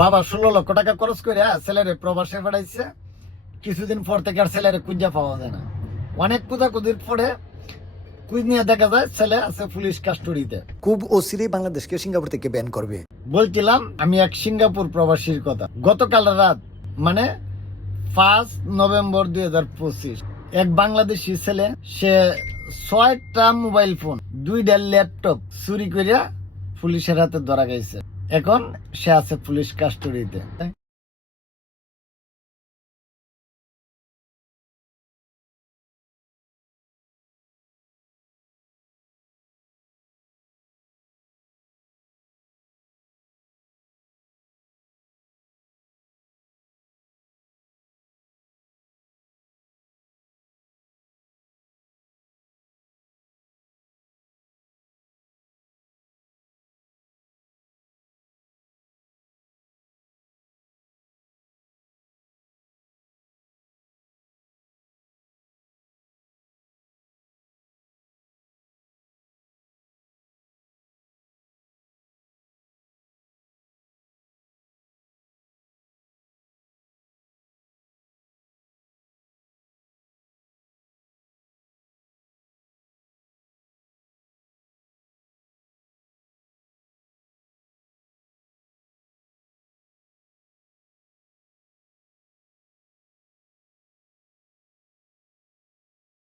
বাবা 16 লক্ষ টাকা খরচ করে ছেলেরে প্রবাসে পাঠাইছে। কিছুদিন পর থেকে আর ছেলেরে খুঁজে পাওয়া যায় না। অনেক কুদাকুদির পরে কুইজ নিয়ে দেখা যায় ছেলে আছে পুলিশ কাস্টডিতে। খুব অচিরেই বাংলাদেশকে সিঙ্গাপুর থেকে ব্যান করবে। বলছিলাম আমি এক সিঙ্গাপুর প্রবাসীর কথা। গতকাল রাত মানে 5 নভেম্বর 2025 এক বাংলাদেশি ছেলে, সে 6টা মোবাইল ফোন 2টা ল্যাপটপ চুরি করিয়া পুলিশের হাতে ধরা গেছে। এখন সে আছে পুলিশ কাস্টডিতে।